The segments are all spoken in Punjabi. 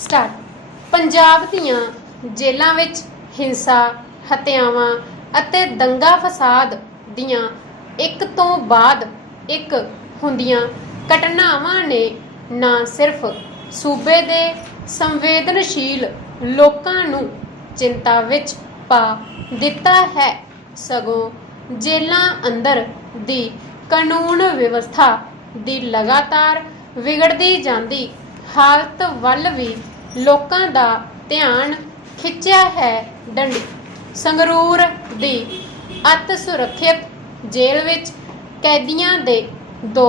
ਸਟਾਰਟ। ਪੰਜਾਬ ਦੀਆਂ ਜੇਲ੍ਹਾਂ ਵਿੱਚ ਹਿੰਸਾ, ਹੱਤਿਆਵਾਂ ਅਤੇ ਦੰਗਾ ਫਸਾਦ ਦੀਆਂ ਇੱਕ ਤੋਂ ਬਾਅਦ ਇੱਕ ਹੁੰਦੀਆਂ ਘਟਨਾਵਾਂ ਨੇ ਨਾ ਸਿਰਫ ਸੂਬੇ ਦੇ ਸੰਵੇਦਨਸ਼ੀਲ ਲੋਕਾਂ ਨੂੰ ਚਿੰਤਾ ਵਿੱਚ ਪਾ ਦਿੱਤਾ ਹੈ, ਸਗੋਂ ਜੇਲ੍ਹਾਂ ਅੰਦਰ ਦੀ ਕਾਨੂੰਨ ਵਿਵਸਥਾ ਦੀ ਲਗਾਤਾਰ ਵਿਗੜਦੀ ਜਾਂਦੀ ਹਾਲਤ ਵੱਲ ਵੀ ਲੋਕਾਂ ਦਾ ਧਿਆਨ ਖਿੱਚਿਆ ਹੈ ਡੰਡੀ। ਸੰਗਰੂਰ ਦੀ ਅਤ ਸੁਰੱਖਿਅਤ ਜੇਲ੍ਹ ਵਿੱਚ ਕੈਦੀਆਂ ਦੇ ਦੋ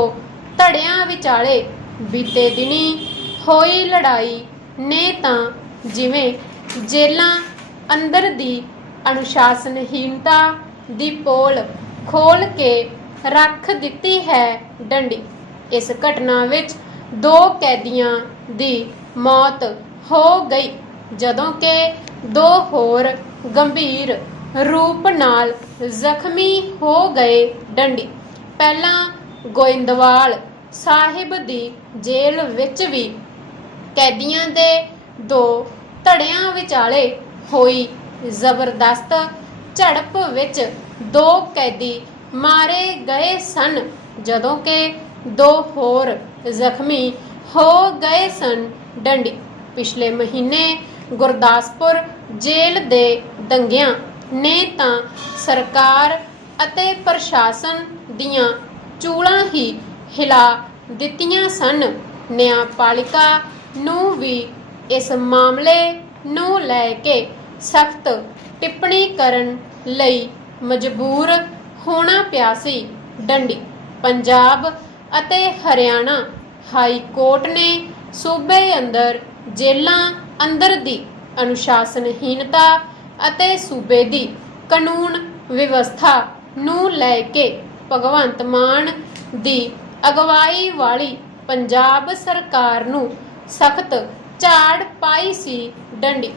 ਧੜਿਆਂ ਵਿਚਾਲੇ ਬੀਤੇ ਦਿਨੀ ਹੋਈ ਲੜਾਈ ਨੇ ਤਾਂ ਜਿਵੇਂ ਜੇਲ੍ਹਾਂ ਅੰਦਰ ਦੀ ਅਨੁਸ਼ਾਸਨਹੀਨਤਾ ਦੀ ਪੋਲ ਖੋਲ ਕੇ ਰੱਖ ਦਿੱਤੀ ਹੈ ਡੰਡੀ। ਇਸ ਘਟਨਾ ਵਿੱਚ ਦੋ ਕੈਦੀਆਂ ਦੀ ਮੌਤ ਹੋ ਗਈ, ਜਦੋਂ ਕਿ ਦੋ ਹੋਰ ਗੰਭੀਰ ਰੂਪ ਨਾਲ ਜ਼ਖਮੀ ਹੋ ਗਏ ਡੰਡੀ। ਪਹਿਲਾਂ ਗੋਇੰਦਵਾਲ ਸਾਹਿਬ ਦੀ ਜੇਲ੍ਹ ਵਿੱਚ ਵੀ ਕੈਦੀਆਂ ਦੇ ਦੋ ਧੜਿਆਂ ਵਿਚਾਲੇ ਹੋਈ ਜ਼ਬਰਦਸਤ ਝੜਪ ਵਿੱਚ ਦੋ ਕੈਦੀ ਮਾਰੇ ਗਏ ਸਨ, ਜਦੋਂ ਕਿ ਦੋ ਹੋਰ ਜ਼ਖਮੀ ਹੋ ਗਏ ਸਨ। ਡੰਡੀ ਪਿਛਲੇ ਮਹੀਨੇ ਗੁਰਦਾਸਪੁਰ ਜੇਲ੍ਹ ਦੇ ਦੰਗਿਆਂ ਨੇ ਤਾਂ ਸਰਕਾਰ ਅਤੇ ਪ੍ਰਸ਼ਾਸਨ ਦੀਆਂ ਚੂੜਾਂ ਹੀ ਹਿਲਾ ਦਿੱਤੀਆਂ ਸਨ। ਨਿਆਂਪਾਲਿਕਾ ਨੂੰ ਵੀ ਇਸ ਮਾਮਲੇ ਨੂੰ ਲੈ ਕੇ ਸਖਤ ਟਿੱਪਣੀ ਕਰਨ ਲਈ ਮਜਬੂਰ ਹੋਣਾ ਪਿਆ ਸੀ। ਡੰਡੀ ਪੰਜਾਬ ਅਤੇ ਹਰਿਆਣਾ ਹਾਈ ਕੋਰਟ ਨੇ ਸੂਬੇ ਅੰਦਰ ਜੇਲਾਂ ਅੰਦਰ ਦੀ ਅਨੁਸ਼ਾਸਨਹੀਨਤਾ ਅਤੇ ਸੂਬੇ ਦੀ ਕਾਨੂੰਨ ਵਿਵਸਥਾ ਨੂੰ ਲੈ ਕੇ ਭਗਵੰਤ ਮਾਨ ਦੀ ਅਗਵਾਈ ਵਾਲੀ ਪੰਜਾਬ ਸਰਕਾਰ ਨੂੰ ਸਖਤ ਝਾੜ ਪਾਈ ਸੀ ਡੰਡੀ।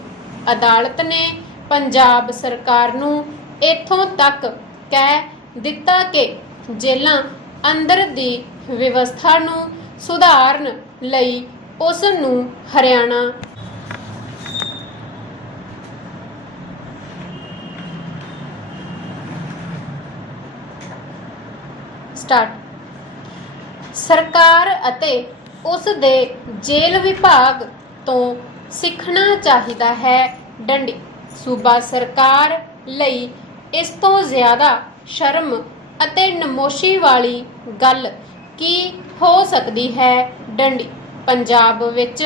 ਅਦਾਲਤ ਨੇ ਪੰਜਾਬ ਸਰਕਾਰ ਨੂੰ ਇਥੋਂ ਤੱਕ ਕਹਿ ਦਿੱਤਾ ਕਿ ਜੇਲ੍ਹਾਂ ਅੰਦਰ ਦੀ ਵਿਵਸਥਾ ਨੂੰ ਸੁਧਾਰਨ ਲਈ ਉਸ ਨੂੰ ਹਰਿਆਣਾ ਸਟਾਰਟ। ਸਰਕਾਰ ਅਤੇ ਉਸ ਦੇ ਜੇਲ੍ਹ ਵਿਭਾਗ ਤੋਂ ਸਿੱਖਣਾ ਚਾਹੀਦਾ ਹੈ ਡੰਡੀ। ਸੂਬਾ ਸਰਕਾਰ ਲਈ ਇਸ ਤੋਂ ਜ਼ਿਆਦਾ ਸ਼ਰਮ ਅਤੇ ਨਮੋਸ਼ੀ ਵਾਲੀ ਗੱਲ ਕੀ ਹੋ ਸਕਦੀ ਹੈ? ਡੰਡੀ। ਪੰਜਾਬ ਵਿੱਚ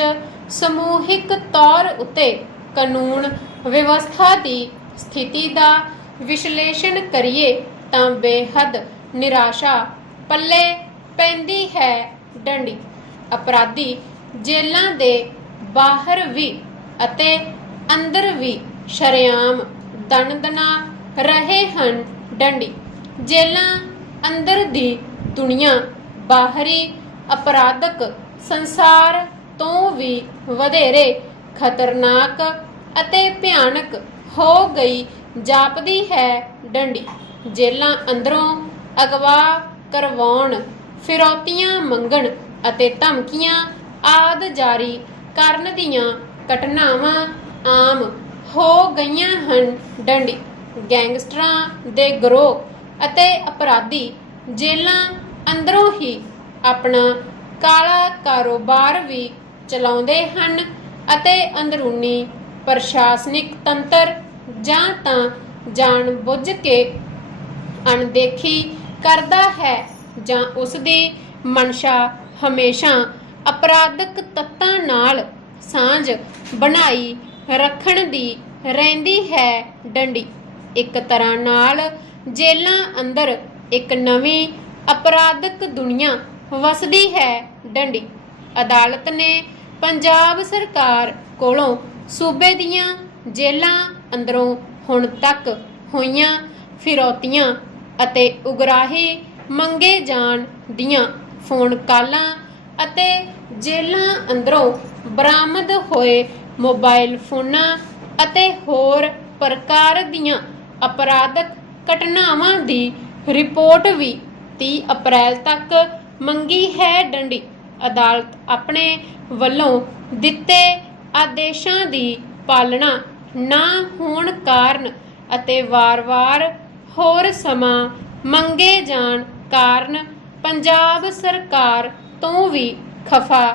ਸਮੂਹਿਕ ਤੌਰ ਉੱਤੇ ਕਾਨੂੰਨ ਵਿਵਸਥਾ ਦੀ ਸਥਿਤੀ ਦਾ ਵਿਸ਼ਲੇਸ਼ਣ ਕਰੀਏ ਤਾਂ ਬੇਹੱਦ ਨਿਰਾਸ਼ਾ ਪੱਲੇ ਪੈਂਦੀ ਹੈ। ਡੰਡੀ। ਅਪਰਾਧੀ ਜੇਲ੍ਹਾਂ ਦੇ ਬਾਹਰ ਵੀ ਅਤੇ ਅੰਦਰ ਵੀ ਸ਼ਰੇਆਮ ਦਣਦਣਾ ਰਹੇ ਹਨ। ਡੰਡੀ। ਜੇਲ੍ਹਾਂ ਅੰਦਰ ਦੀ ਦੁਨੀਆ ਬਾਹਰੀ ਅਪਰਾਧਕ ਸੰਸਾਰ ਤੋਂ ਵੀ ਵਧੇਰੇ ਖਤਰਨਾਕ ਅਤੇ ਭਿਆਨਕ ਹੋ ਗਈ, ਜਾਪਦੀ ਹੈ ਡੰਡੀ। ਜੇਲ੍ਹਾਂ ਅੰਦਰੋਂ ਅਗਵਾ ਕਰਵਾਉਣ, ਫਿਰੌਤੀਆਂ ਮੰਗਣ ਅਤੇ ਧਮਕੀਆਂ ਆਦ ਜਾਰੀ ਕਰਨ ਦੀਆਂ ਘਟਨਾਵਾਂ ਆਮ ਹੋ ਗਈਆਂ ਹਨ ਡੰਡੀ। ਗੈਂਗਸਟਰਾਂ ਦੇ ਗਰੋਹ ਅਤੇ ਅਪਰਾਧੀ ਜੇਲਾਂ ਅੰਦਰੋਂ ਹੀ ਆਪਣਾ ਕਾਲਾ ਕਾਰੋਬਾਰ ਵੀ ਚਲਾਉਂਦੇ ਹਨ ਅਤੇ ਅੰਦਰੂਨੀ ਪ੍ਰਸ਼ਾਸਨਿਕ ਤੰਤਰ ਜਾਂ ਤਾਂ ਜਾਣ ਬੁੱਝ ਕੇ ਅਣਦੇਖੀ ਕਰਦਾ ਹੈ ਜਾਂ ਉਸ ਦੀ ਮਨਸ਼ਾ ਹਮੇਸ਼ਾ ਅਪਰਾਧਕ ਤੱਤਾਂ ਨਾਲ ਸਾਂਝ ਬਣਾਈ ਰੱਖਣ ਦੀ ਰਹਿੰਦੀ ਹੈ ਡੰਡੀ। ਇੱਕ ਤਰ੍ਹਾਂ ਨਾਲ ਜੇਲਾਂ ਅੰਦਰ ਇੱਕ ਨਵੀਂ ਅਪਰਾਧਕ ਦੁਨੀਆ ਵਸਦੀ ਹੈ ਡੰਡੀ। ਅਦਾਲਤ ਨੇ ਪੰਜਾਬ ਸਰਕਾਰ ਕੋਲੋਂ ਸੂਬੇ ਦੀਆਂ ਜੇਲ੍ਹਾਂ ਅੰਦਰੋਂ ਹੁਣ ਤੱਕ ਹੋਈਆਂ ਫਿਰੌਤੀਆਂ ਅਤੇ ਉਗਰਾਹੇ ਮੰਗੇ ਜਾਣ ਦੀਆਂ ਫੋਨ ਕਾਲਾਂ ਅਤੇ ਜੇਲ੍ਹਾਂ ਅੰਦਰੋਂ ਬਰਾਮਦ ਹੋਏ ਮੋਬਾਈਲ ਫੋਨਾਂ ਅਤੇ ਹੋਰ ਪ੍ਰਕਾਰ ਦੀਆਂ ਅਪਰਾਧਕ ਘਟਨਾਵਾਂ ਦੀ ਰਿਪੋਰਟ ਵੀ 30 ਅਪ੍ਰੈਲ ਤੱਕ ਮੰਗੀ ਹੈ ਡੰਡੀ। ਅਦਾਲਤ ਆਪਣੇ ਵੱਲੋਂ ਦਿੱਤੇ ਆਦੇਸ਼ਾਂ ਦੀ ਪਾਲਣਾ ਨਾ ਹੋਣ ਕਾਰਨ ਅਤੇ ਵਾਰ-ਵਾਰ ਹੋਰ ਸਮਾਂ ਮੰਗੇ ਜਾਣ ਕਾਰਨ ਪੰਜਾਬ ਸਰਕਾਰ ਤੋਂ ਵੀ ਖਫਾ